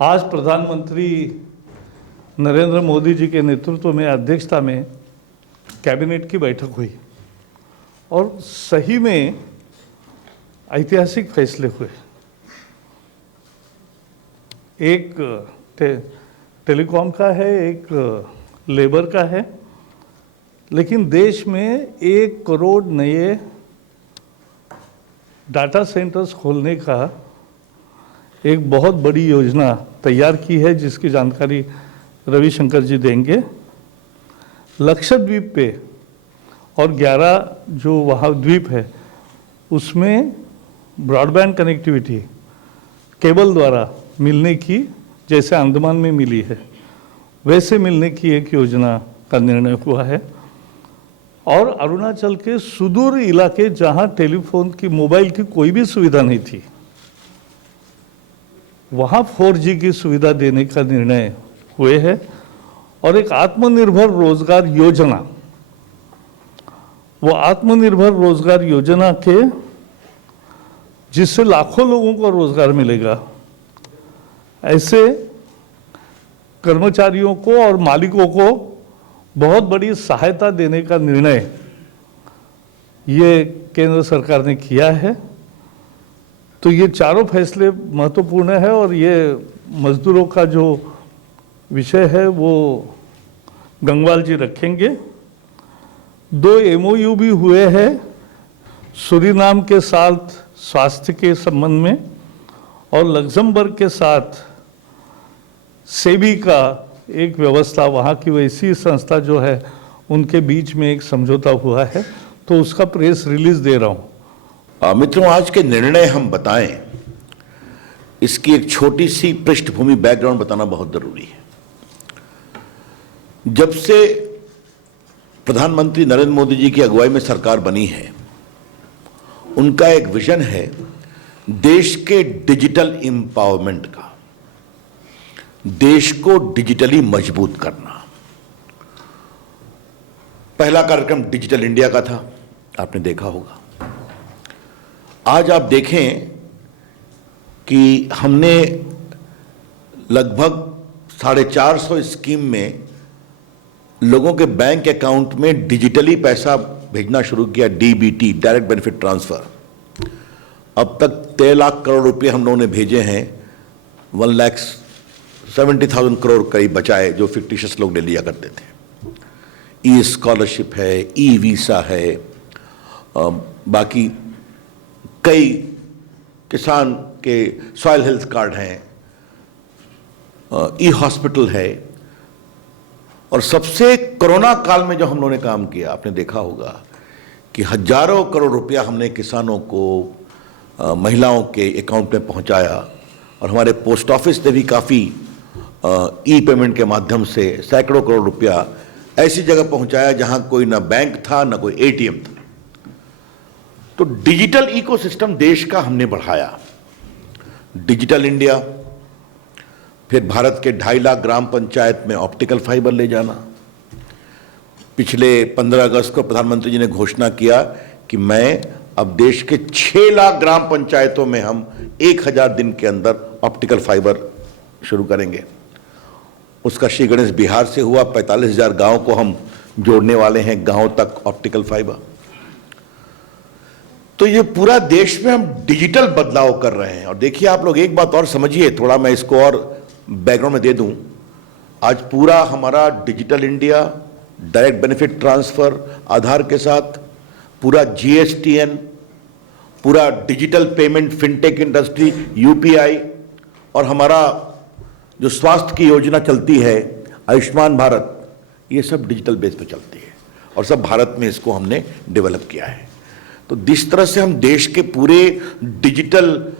आज प्रधानमंत्री नरेंद्र मोदी जी के नेतृत्व में अध्यक्षता में कैबिनेट की बैठक हुई और सही में ऐतिहासिक फैसले हुए। एक टेलीकॉम का है, एक लेबर का है, लेकिन देश में 1 करोड़ नए डाटा सेंटर्स खोलने का एक बहुत बड़ी योजना तैयार की है, जिसकी जानकारी रविशंकर जी देंगे। लक्षद्वीप पे और 11 जो वहाँ द्वीप है उसमें ब्रॉडबैंड कनेक्टिविटी केबल द्वारा मिलने की, जैसे अंडमान में मिली है वैसे मिलने की एक योजना का निर्णय हुआ है। और अरुणाचल के सुदूर इलाके जहाँ टेलीफोन की, मोबाइल की कोई भी सुविधा नहीं थी, वहाँ 4G की सुविधा देने का निर्णय हुए है। और एक आत्मनिर्भर रोजगार योजना, वो आत्मनिर्भर रोजगार योजना के जिससे लाखों लोगों को रोजगार मिलेगा, ऐसे कर्मचारियों को और मालिकों को बहुत बड़ी सहायता देने का निर्णय ये केंद्र सरकार ने किया है। तो ये चारों फैसले महत्वपूर्ण है और ये मजदूरों का जो विषय है वो गंगवाल जी रखेंगे। 2 MOU भी हुए हैं सूरीनाम के साथ स्वास्थ्य के संबंध में और लग्जमबर्ग के साथ सेबी का एक व्यवस्था, वहाँ की वैसी संस्था जो है उनके बीच में एक समझौता हुआ है, तो उसका प्रेस रिलीज दे रहा हूँ। मित्रों, आज के निर्णय हम बताएं, इसकी एक छोटी सी पृष्ठभूमि बैकग्राउंड बताना बहुत जरूरी है। जब से प्रधानमंत्री नरेंद्र मोदी जी की अगुवाई में सरकार बनी है, उनका एक विजन है देश के डिजिटल एम्पावरमेंट का, देश को डिजिटली मजबूत करना। पहला कार्यक्रम डिजिटल इंडिया का था, आपने देखा होगा। आज आप देखें कि हमने लगभग 450 स्कीम में लोगों के बैंक अकाउंट में डिजिटली पैसा भेजना शुरू किया, DBT, डायरेक्ट बेनिफिट ट्रांसफर। अब तक 13 लाख करोड़ रुपए हम लोगों ने भेजे हैं, 1,70,000 करोड़ करीब बचाए जो फिक्टिशियस लोग ले लिया करते थे। ई स्कॉलरशिप है, ई वीसा है, बाकी कई किसान के सॉइल हेल्थ कार्ड हैं, ई हॉस्पिटल है। और सबसे कोरोना काल में जो हम लोगों ने काम किया, आपने देखा होगा कि हजारों करोड़ रुपया हमने किसानों को, महिलाओं के अकाउंट में पहुंचाया। और हमारे पोस्ट ऑफिस ने भी काफ़ी ई पेमेंट के माध्यम से सैकड़ों करोड़ रुपया ऐसी जगह पहुंचाया जहां कोई ना बैंक था ना कोई ATM था। तो डिजिटल इकोसिस्टम देश का हमने बढ़ाया। डिजिटल इंडिया, फिर भारत के 2.5 लाख ग्राम पंचायत में ऑप्टिकल फाइबर ले जाना। पिछले 15 अगस्त को प्रधानमंत्री जी ने घोषणा किया कि मैं अब देश के 6 लाख ग्राम पंचायतों में हम 1000 दिन के अंदर ऑप्टिकल फाइबर शुरू करेंगे। उसका श्री गणेश बिहार से हुआ, 45,000 गांव को हम जोड़ने वाले हैं, गांव तक ऑप्टिकल फाइबर। तो ये पूरा देश में हम डिजिटल बदलाव कर रहे हैं। और देखिए आप लोग, एक बात और समझिए, थोड़ा मैं इसको और बैकग्राउंड में दे दूं। आज पूरा हमारा digital India, direct benefit transfer Aadhaar के साथ, पूरा GSTN, पूरा digital payment, fintech industry, UPI, और हमारा जो स्वास्थ्य की योजना चलती है आयुष्मान भारत, ये सब डिजिटल बेस पे चलती है और सब भारत में इसको हमने डेवलप किया है। तो जिस तरह से हम देश के पूरे डिजिटल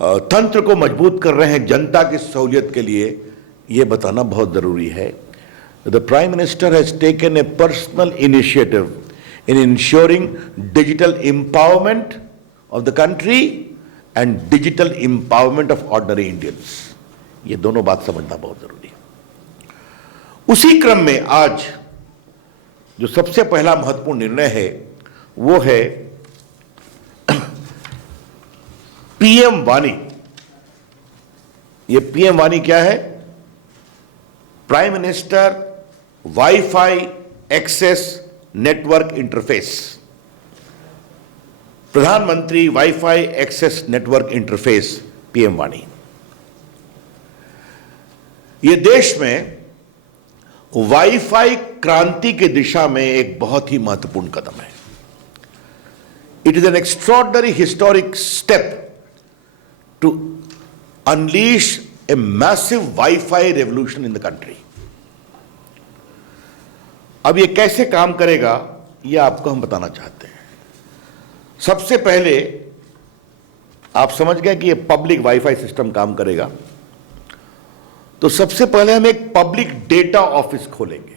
तंत्र को मजबूत कर रहे हैं जनता की सहूलियत के लिए, ये बताना बहुत जरूरी है। The prime minister has taken a personal initiative in ensuring digital empowerment of the country and digital empowerment of ordinary Indians. ये दोनों बात समझना बहुत जरूरी है। उसी क्रम में आज जो सबसे पहला महत्वपूर्ण निर्णय है वो है PM वाणी। ये पीएम वाणी क्या है? Prime minister wifi access network interface, प्रधानमंत्री wifi access network interface, PM वाणी। ये देश में वाईफाई क्रांति की दिशा में एक बहुत ही महत्वपूर्ण कदम है। It is an extraordinary historic step to unleash a massive WiFi revolution in the country. अब ये कैसे काम करेगा, ये आपको हम बताना चाहते हैं। सबसे पहले आप समझ गए कि ये पब्लिक वाईफाई सिस्टम काम करेगा, तो सबसे पहले हम एक पब्लिक डेटा ऑफिस खोलेंगे।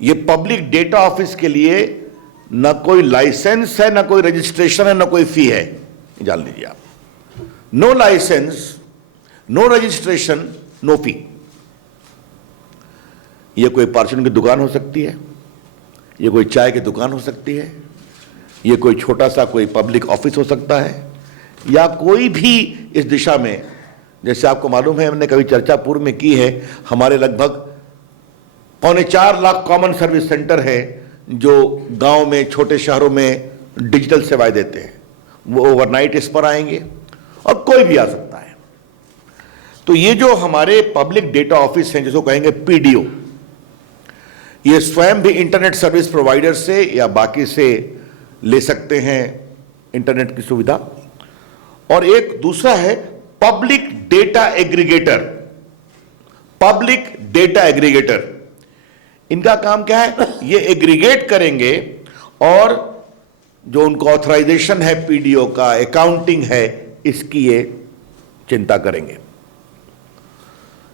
ये पब्लिक डेटा ऑफिस के लिए ना कोई लाइसेंस है, ना कोई रजिस्ट्रेशन है, ना कोई फी है, जान लीजिए आप। No licence, no registration, no fee. ये कोई परचून की दुकान हो सकती है, ये कोई चाय की दुकान हो सकती है, ये कोई छोटा सा कोई पब्लिक ऑफिस हो सकता है, या कोई भी इस दिशा में, जैसे आपको मालूम है, हमने कभी चर्चा पूर्व में की है, हमारे लगभग 4.25 लाख कॉमन सर्विस सेंटर है जो गांव में, छोटे शहरों में डिजिटल सेवाएं देते हैं। वो ओवरनाइट इस पर आएंगे और कोई भी आ सकता है। तो ये जो हमारे पब्लिक डेटा ऑफिस हैं, जिसको कहेंगे पीडीओ, ये स्वयं भी इंटरनेट सर्विस प्रोवाइडर से या बाकी से ले सकते हैं इंटरनेट की सुविधा। और एक दूसरा है public data aggregator. Public data aggregator, इनका काम क्या है? ये एग्रीगेट करेंगे और जो उनको ऑथराइजेशन है पीडीओ का, अकाउंटिंग है, इसकी ये चिंता करेंगे।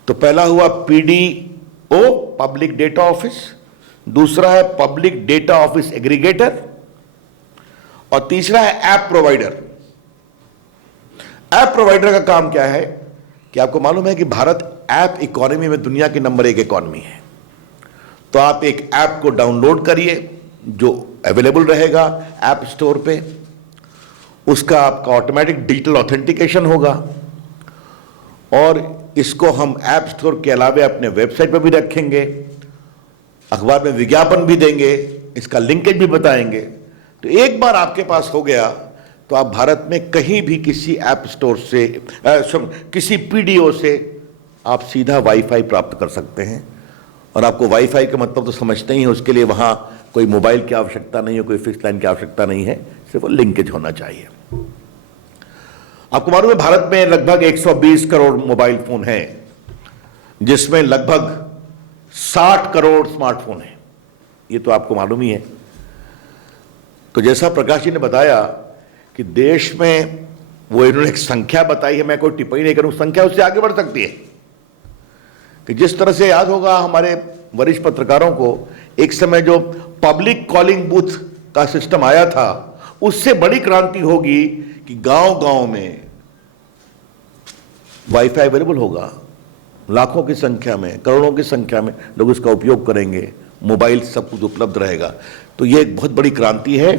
तो पहला हुआ पीडीओ, पब्लिक डेटा ऑफिस, दूसरा है पब्लिक डेटा ऑफिस एग्रीगेटर, और तीसरा है ऐप प्रोवाइडर। ऐप प्रोवाइडर का काम क्या है कि आपको मालूम है कि भारत ऐप इकोनॉमी में दुनिया की नंबर 1 इकोनॉमी है। तो आप एक ऐप को डाउनलोड करिए जो अवेलेबल रहेगा ऐप स्टोर पे, उसका आपका ऑटोमेटिक डिजिटल ऑथेंटिकेशन होगा, और इसको हम ऐप स्टोर के अलावा अपने वेबसाइट पर भी रखेंगे, अखबार में विज्ञापन भी देंगे, इसका लिंकेज भी बताएंगे। तो एक बार आपके पास हो गया तो आप भारत में कहीं भी किसी ऐप स्टोर से, किसी पीडीओ से आप सीधा वाईफाई प्राप्त कर सकते हैं। और आपको वाईफाई का मतलब तो समझते ही हैं, उसके लिए वहां कोई मोबाइल की आवश्यकता नहीं है, कोई फिक्स लाइन की आवश्यकता नहीं है, सिर्फ वो लिंकेज होना चाहिए। आपको मालूम है भारत में लगभग 120 करोड़ मोबाइल फोन हैं, जिसमें लगभग 60 करोड़ स्मार्टफोन हैं। ये तो आपको मालूम ही है। तो जैसा प्रकाश जी ने बताया कि देश में, वो इन्होंने एक संख्या बताई है, मैं कोई टिप्पणी नहीं करूं, संख्या उससे आगे बढ़ सकती है। कि जिस तरह से याद होगा हमारे वरिष्ठ पत्रकारों को, एक समय जो पब्लिक कॉलिंग बूथ का सिस्टम आया था, उससे बड़ी क्रांति होगी कि गांव-गांव में वाईफाई अवेलेबल होगा। लाखों की संख्या में, करोड़ों की संख्या में लोग उसका उपयोग करेंगे, मोबाइल सब कुछ उपलब्ध रहेगा। तो यह एक बहुत बड़ी क्रांति है।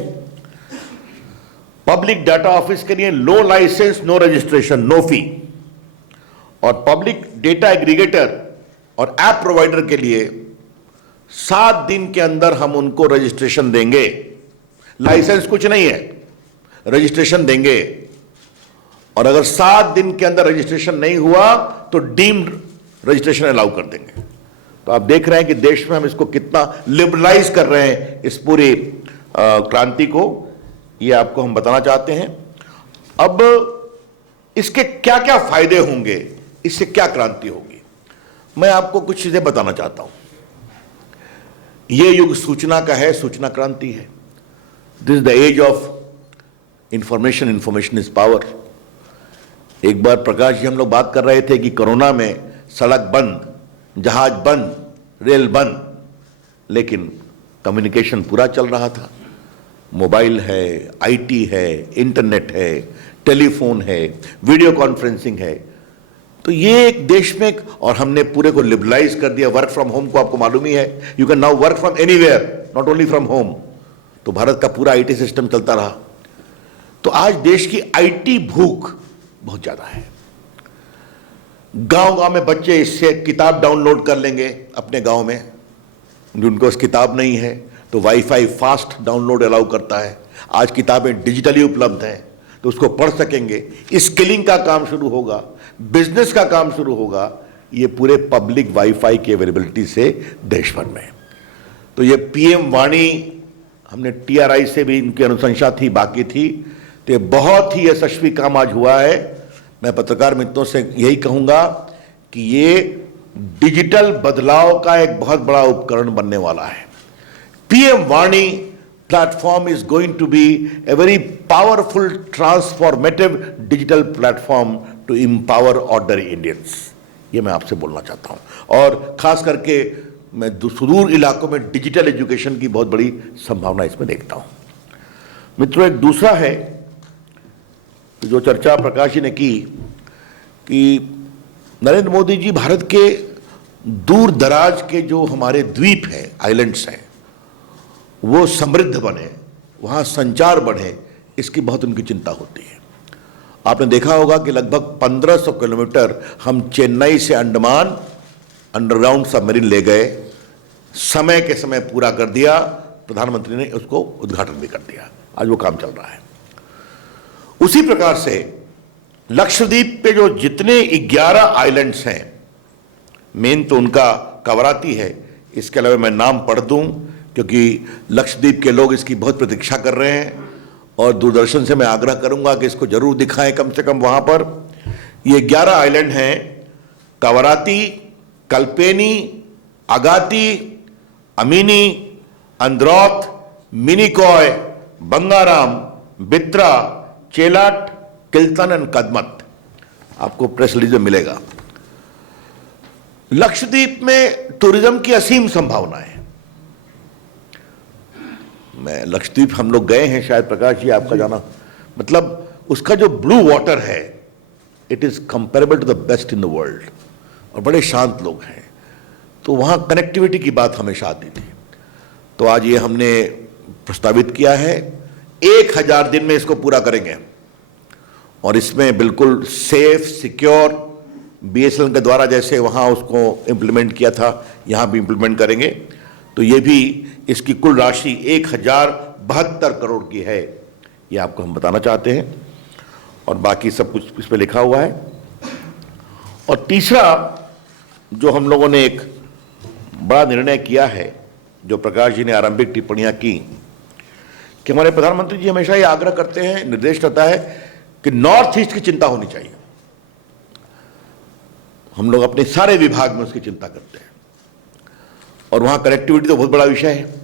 पब्लिक डाटा ऑफिस के लिए low licence, no registration, no fee, और पब्लिक डेटा एग्रीगेटर और ऐप प्रोवाइडर के लिए 7 दिन के अंदर हम उनको रजिस्ट्रेशन देंगे। लाइसेंस कुछ नहीं है, रजिस्ट्रेशन देंगे, और अगर 7 दिन के अंदर रजिस्ट्रेशन नहीं हुआ तो डीम्ड रजिस्ट्रेशन अलाउ कर देंगे। तो आप देख रहे हैं कि देश में हम इसको कितना लिबरलाइज कर रहे हैं, इस पूरी क्रांति को। ये आपको हम बताना चाहते हैं। अब इसके क्या क्या फायदे होंगे, इससे क्या क्रांति होगी, मैं आपको कुछ चीजें बताना चाहता हूं। यह युग सूचना का है, सूचना क्रांति है। This is the age of information, information is power. एक बार प्रकाश जी हम लोग बात कर रहे थे कि कोरोना में सड़क बंद, जहाज बंद, रेल बंद, लेकिन कम्युनिकेशन पूरा चल रहा था। मोबाइल है, आईटी है, इंटरनेट है, टेलीफोन है, वीडियो कॉन्फ्रेंसिंग है। तो ये एक देश में, और हमने पूरे को लिबरलाइज कर दिया। वर्क फ्रॉम होम को आपको मालूम ही है, you can now work from anywhere, not only from home. तो भारत का पूरा आईटी सिस्टम चलता रहा। तो आज देश की आईटी भूख बहुत ज्यादा है। गांव गांव में बच्चे इससे किताब डाउनलोड कर लेंगे अपने गांव में, जिनको उस किताब नहीं है तो वाईफाई फास्ट डाउनलोड अलाउ करता है। आज किताबें डिजिटली उपलब्ध हैं तो उसको पढ़ सकेंगे। स्किलिंग का काम शुरू होगा, बिजनेस का काम शुरू होगा, ये पूरे पब्लिक वाईफाई की अवेलेबिलिटी से देश भर में। तो ये पीएम वाणी, हमने टीआरआई से भी इनकी अनुशंसा थी, बाकी थी, तो ये बहुत ही यशस्वी काम आज हुआ है। मैं पत्रकार मित्रों से यही कहूंगा कि ये डिजिटल बदलाव का एक बहुत बड़ा उपकरण बनने वाला है। PM Wani platform is going to be a very powerful transformative digital platform to empower ordinary Indians। ये मैं आपसे बोलना चाहता हूं। और खास करके मैं सुदूर इलाकों में डिजिटल एजुकेशन की बहुत बड़ी संभावना इसमें देखता हूं। मित्रों, एक दूसरा है जो चर्चा प्रकाश जी ने की कि नरेंद्र मोदी जी भारत के दूर दराज के जो हमारे द्वीप हैं, आइलैंड्स हैं, वो समृद्ध बने, वहां संचार बढ़े, इसकी बहुत उनकी चिंता होती है। आपने देखा होगा कि लगभग 1500 किलोमीटर हम चेन्नई से अंडमान अंडरग्राउंड सबमरीन ले गए, समय के समय पूरा कर दिया। प्रधानमंत्री ने उसको उद्घाटन भी कर दिया, आज वो काम चल रहा है। उसी प्रकार से लक्षद्वीप पे जो जितने 11 आइलैंड्स हैं, मेन तो उनका कवराती है, इसके अलावा मैं नाम पढ़ दूं क्योंकि लक्षद्वीप के लोग इसकी बहुत प्रतीक्षा कर रहे हैं और दूरदर्शन से मैं आग्रह करूंगा कि इसको जरूर दिखाएं कम से कम वहां पर। ये 11 आइलैंड हैं, कवराती, कल्पेनी, अगाती, अमीनी, अंद्रौथ, मिनिकॉय, बंगाराम, बित्रा, चेलाट, किल्तन एंड कदमत। आपको प्रेस रिलीज में मिलेगा। लक्षद्वीप में टूरिज्म की असीम संभावना है। मैं लक्षद्वीप हम लोग गए हैं, शायद प्रकाश जी आपका जाना, मतलब उसका जो ब्लू वाटर है, it is comparable to the best in the world, और बड़े शांत लोग हैं। तो वहां कनेक्टिविटी की बात हमेशा आती थी, तो आज ये हमने प्रस्तावित किया है। 1000 दिन में इसको पूरा करेंगे और इसमें बिल्कुल सेफ, सिक्योर, बीएसएनएल के द्वारा जैसे वहां उसको इंप्लीमेंट किया था, यहां भी इंप्लीमेंट करेंगे। तो ये भी, इसकी कुल राशि 1072 करोड़ की है, ये आपको हम बताना चाहते हैं, और बाकी सब कुछ इस पे लिखा हुआ है। और तीसरा जो हम लोगों ने एक बड़ा निर्णय किया है, जो प्रकाश जी ने आरंभिक टिप्पणियां की, कि हमारे प्रधानमंत्री जी हमेशा ये आग्रह करते हैं, निर्देश रहता है कि नॉर्थ ईस्ट की चिंता होनी चाहिए। हम लोग अपने सारे विभाग में उसकी चिंता करते हैं, और वहां कनेक्टिविटी तो बहुत बड़ा विषय है।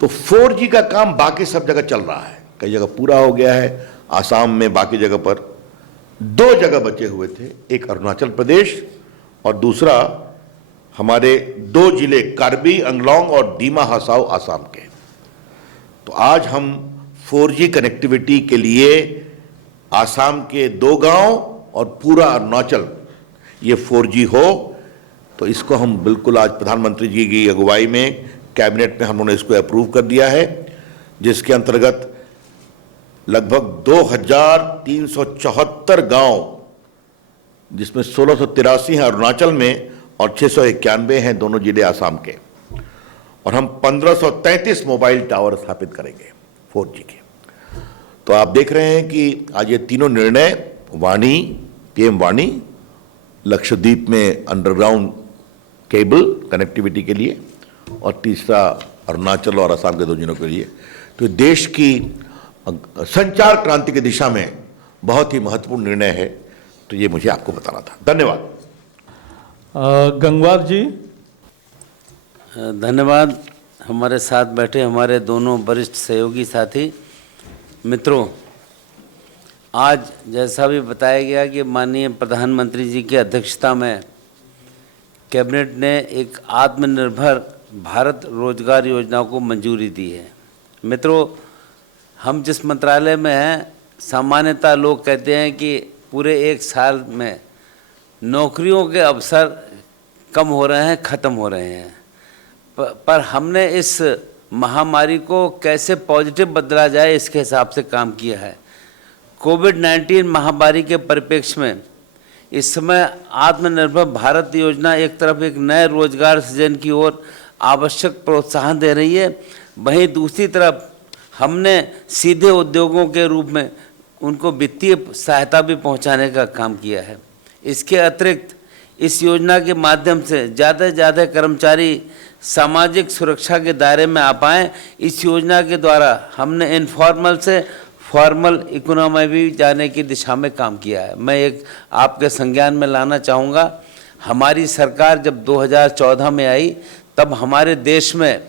तो 4G का काम बाकी सब जगह चल रहा है, कई जगह पूरा हो गया है, आसाम में, बाकी जगह पर 2 जगह बचे हुए थे, एक अरुणाचल प्रदेश और दूसरा हमारे 2 जिले कार्बी अंगलोंग और दीमा हसाओ आसाम के। तो आज हम 4G कनेक्टिविटी के लिए आसाम के 2 गांव और पूरा अरुणाचल ये 4G हो, तो इसको हम बिल्कुल आज प्रधानमंत्री जी की अगुवाई में कैबिनेट में हम लोगों ने इसको अप्रूव कर दिया है, जिसके अंतर्गत लगभग 2374 गांव, जिसमें 1683 हैं अरुणाचल में और 691 हैं दोनों जिले आसाम के, और हम 1533 मोबाइल टावर स्थापित करेंगे 4G के। तो आप देख रहे हैं कि आज ये तीनों निर्णय, वाणी, पीएम वाणी, लक्षद्वीप में अंडरग्राउंड केबल कनेक्टिविटी के लिए, और तीसरा अरुणाचल और असम के 2 जिलों के लिए, तो देश की संचार क्रांति की दिशा में बहुत ही महत्वपूर्ण निर्णय है। तो ये मुझे आपको बताना था। धन्यवाद। गंगवार जी। धन्यवाद। हमारे साथ बैठे हमारे दोनों वरिष्ठ सहयोगी साथी मित्रों, आज जैसा भी बताया गया कि माननीय प्रधानमंत्री जी की अध्यक्षता में कैबिनेट ने एक आत्मनिर्भर भारत रोजगार योजना को मंजूरी दी है। मित्रों, हम जिस मंत्रालय में हैं, सामान्यतः लोग कहते हैं कि पूरे 1 साल में नौकरियों के अवसर कम हो रहे हैं, ख़त्म हो रहे हैं, पर हमने इस महामारी को कैसे पॉजिटिव बदला जाए, इसके हिसाब से काम किया है। कोविड-19 महामारी के परिप्रेक्ष्य में इस समय आत्मनिर्भर भारत योजना एक तरफ एक नए रोजगार सृजन की ओर आवश्यक प्रोत्साहन दे रही है, वहीं दूसरी तरफ हमने सीधे उद्योगों के रूप में उनको वित्तीय सहायता भी पहुंचाने का काम किया है। इसके अतिरिक्त इस योजना के माध्यम से ज़्यादा से ज़्यादा कर्मचारी सामाजिक सुरक्षा के दायरे में आ पाएँ। इस योजना के द्वारा हमने इनफॉर्मल से फॉर्मल इकोनॉमी भी जाने की दिशा में काम किया है। मैं एक आपके संज्ञान में लाना चाहूँगा, हमारी सरकार जब 2014 में आई तब हमारे देश में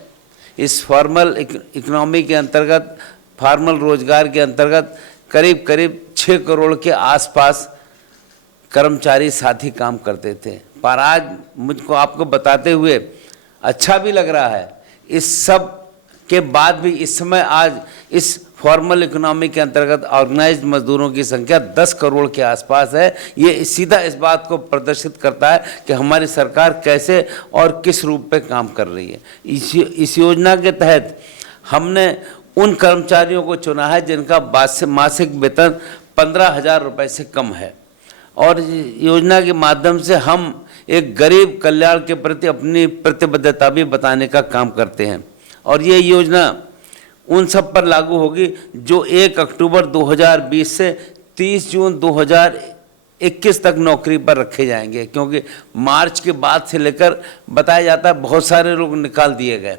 इस फॉर्मल इकोनॉमी के अंतर्गत, फॉर्मल रोजगार के अंतर्गत करीब करीब 6 करोड़ के आसपास कर्मचारी साथी काम करते थे। पर आज मुझको आपको बताते हुए अच्छा भी लग रहा है, इस सब के बाद भी इस समय आज इस फॉर्मल इकोनॉमी के अंतर्गत ऑर्गेनाइज्ड मजदूरों की संख्या 10 करोड़ के आसपास है। ये सीधा इस बात को प्रदर्शित करता है कि हमारी सरकार कैसे और किस रूप पे काम कर रही है। इस योजना के तहत हमने उन कर्मचारियों को चुना है जिनका मासिक वेतन 15,000 रुपये से कम है, और योजना के माध्यम से हम एक गरीब कल्याण के प्रति अपनी प्रतिबद्धता भी बताने का काम करते हैं। और ये योजना उन सब पर लागू होगी जो 1 अक्टूबर 2020 से 30 जून 2021 तक नौकरी पर रखे जाएंगे, क्योंकि मार्च के बाद से लेकर बताया जाता है बहुत सारे लोग निकाल दिए गए।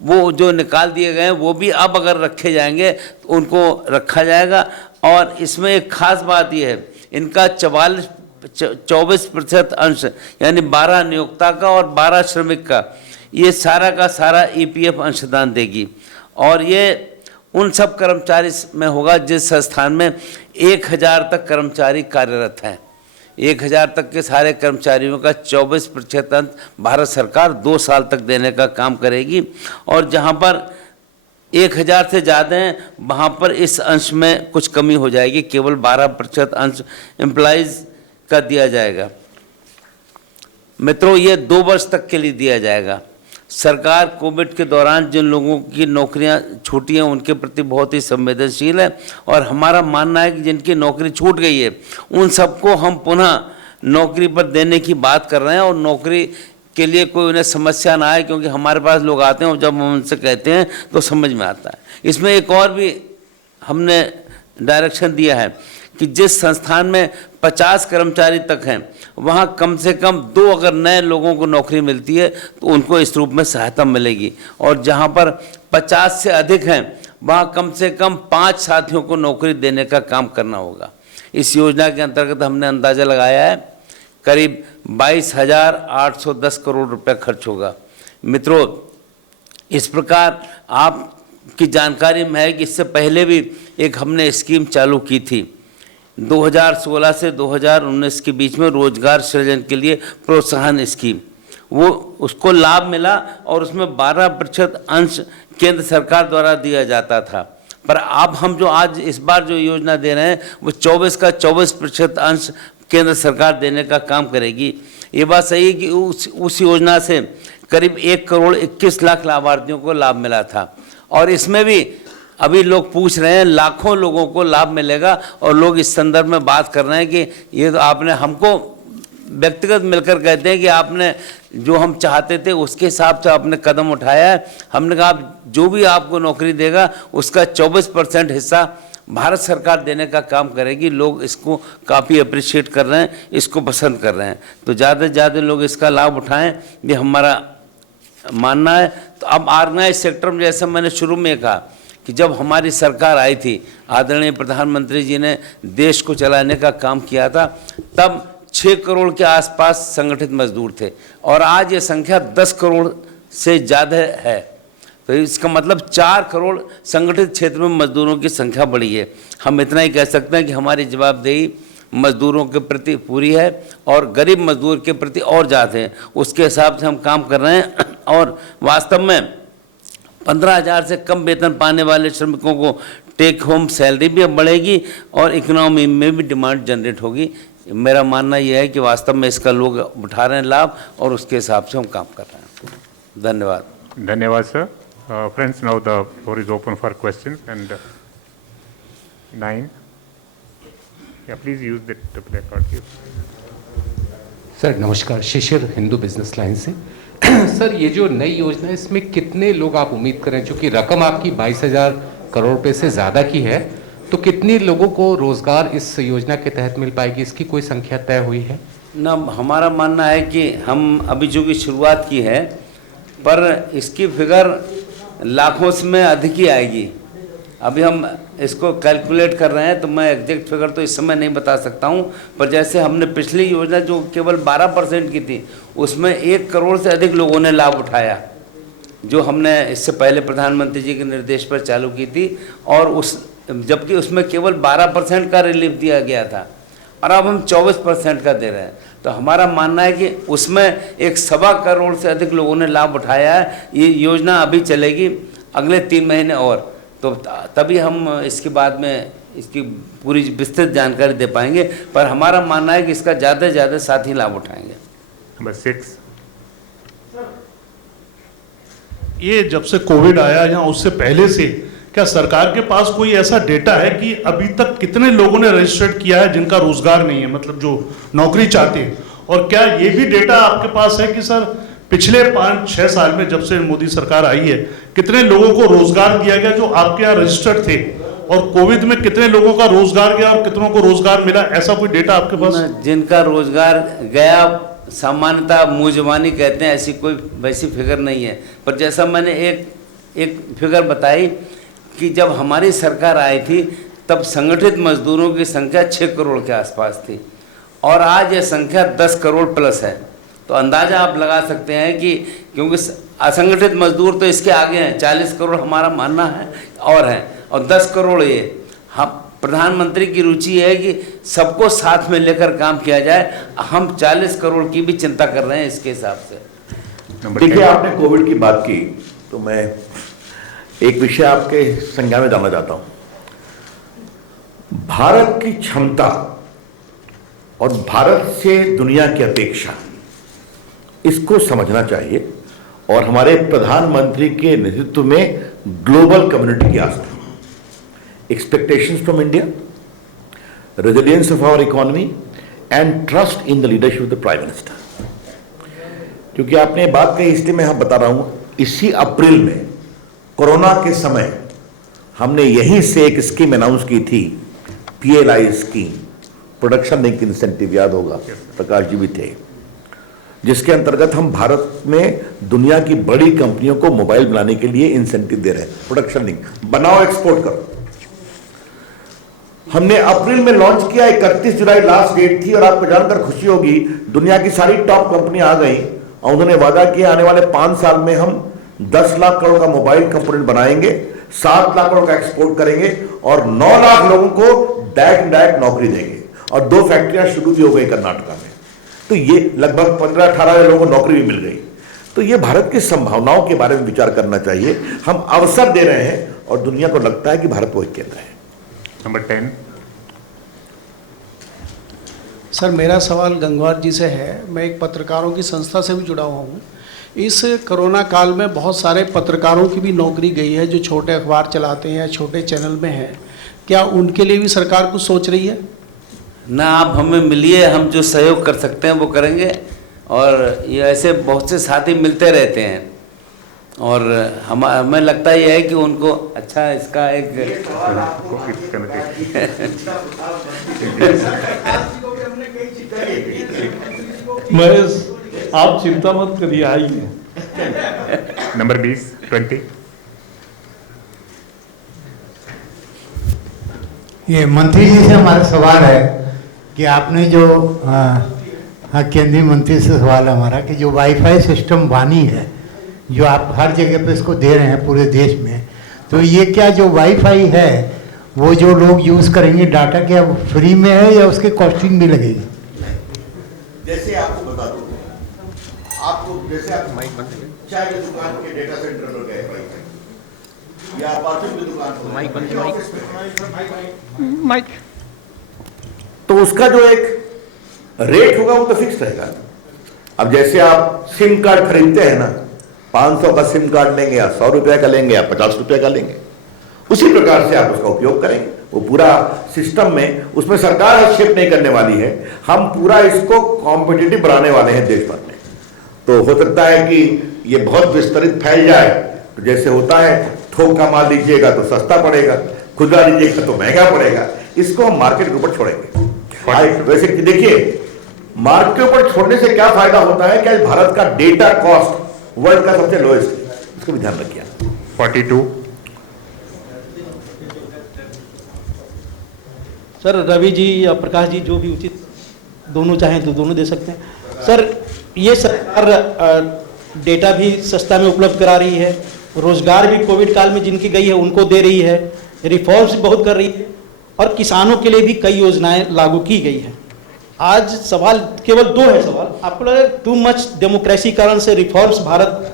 वो जो निकाल दिए गए हैं वो भी अब अगर रखे जाएंगे तो उनको रखा जाएगा। और इसमें एक खास बात यह है, इनका 24% अंश यानी 12 नियोक्ता का और 12 श्रमिक का ये सारा का सारा EPF अंशदान देगी। और ये उन सब कर्मचारी में होगा जिस संस्थान में 1000 तक कर्मचारी कार्यरत हैं। 1000 तक के सारे कर्मचारियों का 24% अंश भारत सरकार 2 साल तक देने का काम करेगी। और जहाँ पर 1000 से ज़्यादा हैं वहाँ पर इस अंश में कुछ कमी हो जाएगी, केवल 12% अंश एम्प्लॉइज़ का दिया जाएगा। मित्रों, ये 2 वर्ष तक के लिए दिया जाएगा। सरकार कोविड के दौरान जिन लोगों की नौकरियां छूटी हैं उनके प्रति बहुत ही संवेदनशील है, और हमारा मानना है कि जिनकी नौकरी छूट गई है उन सबको हम पुनः नौकरी पर देने की बात कर रहे हैं, और नौकरी के लिए कोई उन्हें समस्या ना आए, क्योंकि हमारे पास लोग आते हैं और जब हम उनसे कहते हैं तो समझ में आता है। इसमें एक और भी हमने डायरेक्शन दिया है कि जिस संस्थान में 50 कर्मचारी तक हैं वहाँ कम से कम 2 अगर नए लोगों को नौकरी मिलती है तो उनको इस रूप में सहायता मिलेगी, और जहाँ पर 50 से अधिक हैं वहाँ कम से कम 5 साथियों को नौकरी देने का काम करना होगा। इस योजना के अंतर्गत हमने अंदाज़ा लगाया है करीब 22,810 करोड़ रुपए खर्च होगा। मित्रों, इस प्रकार आपकी जानकारी में है कि इससे पहले भी एक हमने स्कीम चालू की थी 2016 से 2019 के बीच में, रोजगार सृजन के लिए प्रोत्साहन स्कीम। वो उसको लाभ मिला और उसमें 12% अंश केंद्र सरकार द्वारा दिया जाता था। पर अब हम जो आज इस बार जो योजना दे रहे हैं वो 24 का 24% अंश केंद्र सरकार देने का काम करेगी। ये बात सही है कि उस योजना से करीब 1 करोड़ 21 लाख लाभार्थियों को लाभ मिला था, और इसमें भी अभी लोग पूछ रहे हैं लाखों लोगों को लाभ मिलेगा, और लोग इस संदर्भ में बात कर रहे हैं कि ये तो आपने हमको व्यक्तिगत मिलकर कहते हैं कि आपने जो हम चाहते थे उसके हिसाब से आपने कदम उठाया है। हमने कहा जो भी आपको नौकरी देगा उसका 24% हिस्सा भारत सरकार देने का काम करेगी। लोग इसको काफ़ी अप्रिशिएट कर रहे हैं, इसको पसंद कर रहे हैं, तो ज़्यादा से ज़्यादा लोग इसका लाभ उठाएं, ये हमारा मानना है। तो अब ऑर्गेनाइज सेक्टर में जैसा मैंने शुरू में कहा कि जब हमारी सरकार आई थी, आदरणीय प्रधानमंत्री जी ने देश को चलाने का काम किया था, तब 6 करोड़ के आसपास संगठित मजदूर थे, और आज ये संख्या 10 करोड़ से ज़्यादा है। तो इसका मतलब 4 करोड़ संगठित क्षेत्र में मजदूरों की संख्या बढ़ी है। हम इतना ही कह सकते हैं कि हमारी जवाबदेही मजदूरों के प्रति पूरी है, और गरीब मजदूर के प्रति और ज़्यादा है, उसके हिसाब से हम काम कर रहे हैं। और वास्तव में 15,000 से कम वेतन पाने वाले श्रमिकों को टेक होम सैलरी भी अब बढ़ेगी, और इकोनॉमी में भी डिमांड जनरेट होगी। मेरा मानना यह है कि वास्तव में इसका लोग उठा रहे हैं लाभ, और उसके हिसाब से हम काम कर रहे हैं। धन्यवाद। धन्यवाद sir. Friends, now the floor is open for questions, and 9. Yeah, please use that placard. Sir नमस्कार, शिशिर हिंदू बिजनेस लाइन से। सर ये जो नई योजना है इसमें कितने लोग आप उम्मीद करें, चूंकि रकम आपकी 22,000 करोड़ रुपए से ज़्यादा की है, तो कितने लोगों को रोजगार इस योजना के तहत मिल पाएगी, इसकी कोई संख्या तय हुई है? ना, हमारा मानना है कि हम अभी जो की शुरुआत की है, पर इसकी फिगर लाखों में अधिक ही आएगी। अभी हम इसको कैलकुलेट कर रहे हैं, तो मैं एग्जैक्ट फिगर तो इस समय नहीं बता सकता हूं, पर जैसे हमने पिछली योजना जो केवल 12% की थी, उसमें 1 करोड़ से अधिक लोगों ने लाभ उठाया, जो हमने इससे पहले प्रधानमंत्री जी के निर्देश पर चालू की थी, और जबकि उसमें केवल 12% का रिलीफ दिया गया था, और अब हम 24% का दे रहे हैं। तो हमारा मानना है कि उसमें 1.25 करोड़ से अधिक लोगों ने लाभ उठाया है। ये योजना अभी चलेगी अगले 3 महीने और, तो तभी हम इसके बाद में इसकी पूरी विस्तृत जानकारी दे पाएंगे, पर हमारा मानना है कि इसका ज़्यादा से ज़्यादा साथी लाभ उठाएंगे। Number 6. ये जब से कोविड आया या उससे पहले से क्या सरकार के पास कोई ऐसा डेटा है कि अभी तक कितने लोगों ने रजिस्टर्ड किया है जिनका रोजगार नहीं है, मतलब जो नौकरी चाहते हैं? और क्या ये भी डेटा आपके पास है कि सर पिछले 5-6 साल में जब से मोदी सरकार आई है कितने लोगों को रोजगार दिया गया जो आपके यहाँ रजिस्टर्ड थे, और कोविड में कितने लोगों का रोजगार गया और कितनों को रोजगार मिला? ऐसा कोई डेटा आपके पास? जिनका रोजगार गया सामान्यतः मुँह जुबानी कहते हैं, ऐसी कोई वैसी फिगर नहीं है, पर जैसा मैंने एक फिगर बताई कि जब हमारी सरकार आई थी तब संगठित मजदूरों की संख्या 6 करोड़ के आसपास थी, और आज यह संख्या 10 करोड़ प्लस है। तो अंदाज़ा आप लगा सकते हैं कि क्योंकि असंगठित मजदूर तो इसके आगे हैं, 40 करोड़ हमारा मानना है और 10 करोड़ ये। हम प्रधानमंत्री की रुचि है कि सबको साथ में लेकर काम किया जाए। हम 40 करोड़ की भी चिंता कर रहे हैं इसके हिसाब से। देखिए, आपने कोविड की बात की तो मैं एक विषय आपके संज्ञान में डालना चाहता हूं। भारत की क्षमता और भारत से दुनिया की अपेक्षा, इसको समझना चाहिए, और हमारे प्रधानमंत्री के नेतृत्व में ग्लोबल कम्युनिटी की आस्था, expectations from India, resilience of our economy and trust in the leadership of the prime minister. क्योंकि आपने बात कही इसलिए मैं बता रहा हूं, इसी अप्रैल में कोरोना के समय हमने यहीं से एक स्कीम अनाउंस की थी, PLI scheme, production link incentive, याद होगा, प्रकाश जी भी थे, जिसके अंतर्गत हम भारत में दुनिया की बड़ी कंपनियों को मोबाइल बनाने के लिए इंसेंटिव दे रहे हैं। प्रोडक्शन लिंक बनाओ, एक्सपोर्ट करो। हमने अप्रैल में लॉन्च किया, 31 जुलाई लास्ट डेट थी, और आपको जानकर खुशी होगी दुनिया की सारी टॉप कंपनी आ गई और उन्होंने वादा किया आने वाले 5 साल में हम 10 लाख करोड़ का मोबाइल कंपोनेंट बनाएंगे, 7 लाख करोड़ का एक्सपोर्ट करेंगे और 9 लाख लोगों को डायरेक्ट नौकरी देंगे, और 2 फैक्ट्रियां शुरू भी हो गई कर्नाटका में। तो ये लगभग 15-18 लोगों को नौकरी भी मिल गई। तो ये भारत की संभावनाओं के बारे में विचार करना चाहिए। हम अवसर दे रहे हैं और दुनिया को लगता है कि भारत वो एक केंद्र है। Number 10. सर, मेरा सवाल गंगवार जी से है। मैं एक पत्रकारों की संस्था से भी जुड़ा हुआ हूँ। इस कोरोना काल में बहुत सारे पत्रकारों की भी नौकरी गई है जो छोटे अखबार चलाते हैं या छोटे चैनल में हैं। क्या उनके लिए भी सरकार कुछ सोच रही है? ना, आप हमें मिलिए, हम जो सहयोग कर सकते हैं वो करेंगे, और ये ऐसे बहुत से साथी मिलते रहते हैं, और हमें लगता ही है कि उनको अच्छा इसका एक महेश, आप चिंता मत करिए, आइए। Number 20. ये मंत्री जी से हमारा सवाल है कि आपने जो केंद्रीय मंत्री से सवाल है हमारा कि जो वाईफाई सिस्टम बानी है, जो आप हर जगह पे इसको दे रहे हैं पूरे देश में, तो ये क्या जो वाईफाई है वो जो लोग यूज़ करेंगे डाटा, क्या फ्री में है या उसकी कॉस्टिंग भी लगेगी? जैसे आपको बता दूं, आपको जैसे आप चाय की दुकान के डेटा सेंटर पर गए वाईफाई, या परफ्यूम की दुकान पर माइक बंद, माइक, तो उसका जो एक रेट होगा वो तो फिक्स रहेगा। अब जैसे आप सिम कार्ड खरीदते हैं ना, 500 का सिम कार्ड लेंगे या 100 रुपये का लेंगे या 50 रुपये का लेंगे, उसी प्रकार से आप उसका उपयोग करेंगे। वो पूरा सिस्टम में, उसमें सरकार हस्तक्षेप नहीं करने वाली है। हम पूरा इसको कॉम्पिटिटिव बनाने वाले हैं देश भर में। तो हो सकता है कि ये बहुत विस्तृत फैल जाए, तो जैसे होता है थोक का माल लीजिएगा तो सस्ता पड़ेगा, खुदरा लीजिएगा तो महंगा पड़ेगा, इसको हम मार्केट के ऊपर छोड़ेंगे। वैसे कि देखिए, मार्केट के ऊपर छोड़ने से क्या फायदा होता है कि आज भारत का डेटा कॉस्ट वर्ल्ड का सबसे लोएस्ट है, इसको भी ध्यान रखिए। 42, सर रवि जी या प्रकाश जी, जो भी उचित, दोनों चाहें तो दोनों दे सकते हैं। सर ये सरकार डेटा भी सस्ता में उपलब्ध करा रही है, रोजगार भी कोविड काल में जिनकी गई है उनको दे रही है, रिफॉर्म्स भी बहुत कर रही है, और किसानों के लिए भी कई योजनाएं लागू की गई हैं। आज सवाल केवल दो है सवाल, आपको लग रहा है टू मच डेमोक्रेसी कारण से रिफॉर्म्स भारत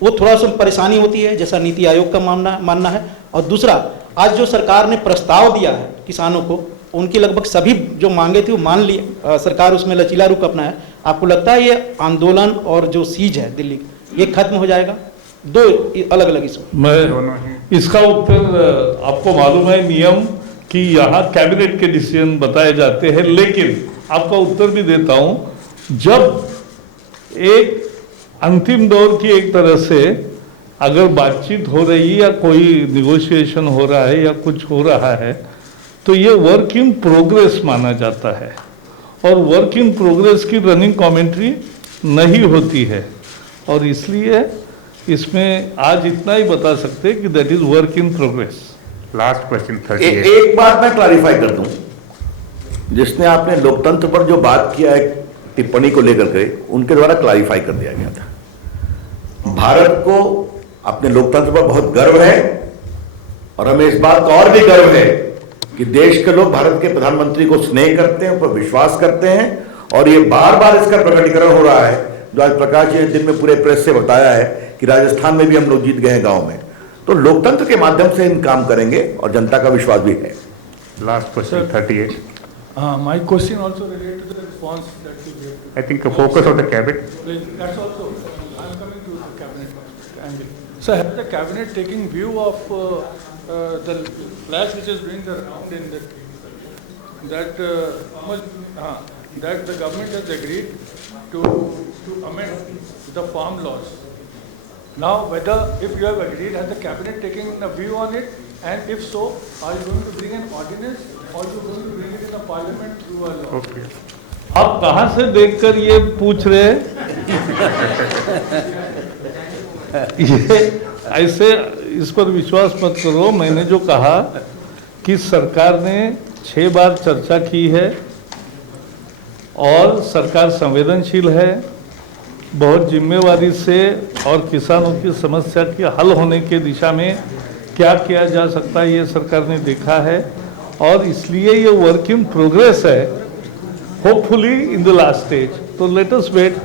वो थोड़ा सा परेशानी होती है, जैसा नीति आयोग का मानना है, और दूसरा आज जो सरकार ने प्रस्ताव दिया है किसानों को, उनकी लगभग सभी जो मांगे थी वो मान ली, सरकार उसमें लचीला रुख अपनाया। आपको लगता है ये आंदोलन और जो सीज है दिल्ली, ये खत्म हो जाएगा? दो अलग अलग इशू। मैं इसका उत्तर, आपको मालूम है नियम कि यहाँ कैबिनेट के डिसीजन बताए जाते हैं, लेकिन आपका उत्तर भी देता हूँ। जब एक अंतिम दौर की एक तरह से अगर बातचीत हो रही है या कोई निगोशिएशन हो रहा है या कुछ हो रहा है, तो ये वर्क इन प्रोग्रेस माना जाता है, और वर्क इन प्रोग्रेस की रनिंग कमेंट्री नहीं होती है, और इसलिए इसमें आज इतना ही बता सकते हैं कि that is work in progress. Last question 38। एक बात मैं क्लैरिफाई कर दूं, जिसने आपने लोकतंत्र पर जो बात किया है टिप्पणी को लेकर के, उनके द्वारा क्लैरिफाई कर दिया गया था। भारत को अपने लोकतंत्र पर बहुत गर्व है, और हमें इस बात का और भी गर्व है कि देश के लोग भारत के प्रधानमंत्री को स्नेह करते हैं, उन पर विश्वास करते हैं, और ये बार बार इसका प्रकटीकरण हो रहा है, जो आज प्रकाश जी ने दिन में पूरे प्रेस से बताया है कि राजस्थान में भी हम लोग जीत गए हैं गांव में। तो लोकतंत्र के माध्यम से हम काम करेंगे, और जनता का विश्वास भी है। Last question 38। My question also related to the response that you gave. I think a focus of the cabinet. That's also, I'm coming to the cabinet angle. So has the cabinet taking view of the flash which is doing the round in the that that the government has agreed to amend the farm laws. Now whether if you have agreed, has the cabinet taking a view on it, and if so, are you going to bring an ordinance or you going to bring it in the parliament through a law? Okay. आप कहाँ से देखकर ये पूछ रहे हैं? ये ऐसे इस पर विश्वास मत करो। मैंने जो कहा कि सरकार ने 6 बार चर्चा की है, और सरकार संवेदनशील है, बहुत जिम्मेवारी से, और किसानों की समस्या के हल होने के दिशा में क्या किया जा सकता है ये सरकार ने देखा है, और इसलिए ये वर्क इन प्रोग्रेस है, hopefully in the last stage. तो let us wait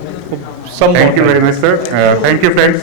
some more. Thank you very much, sir. Thank you, friends.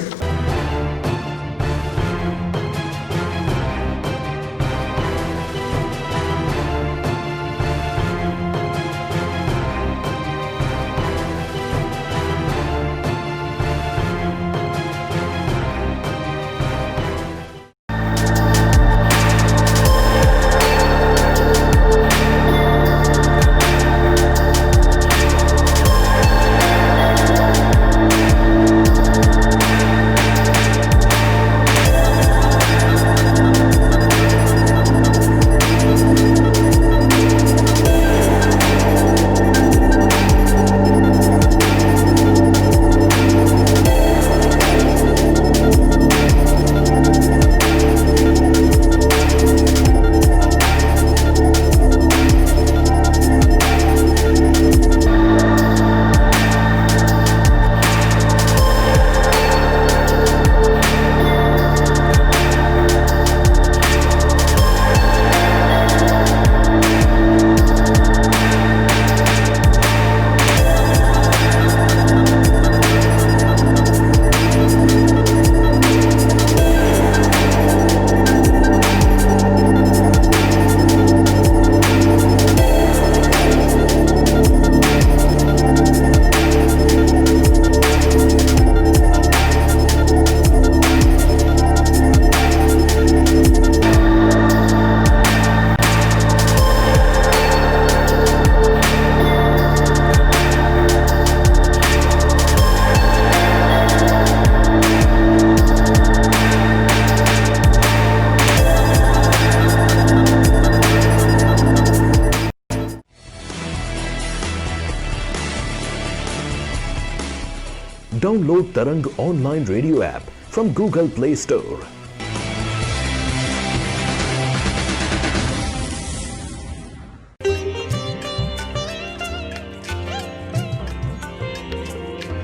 Download Tarang online radio app from Google Play Store.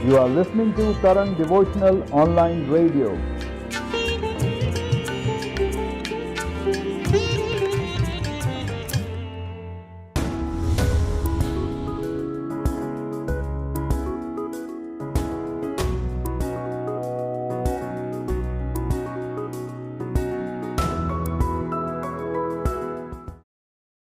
You are listening to Tarang Devotional Online Radio.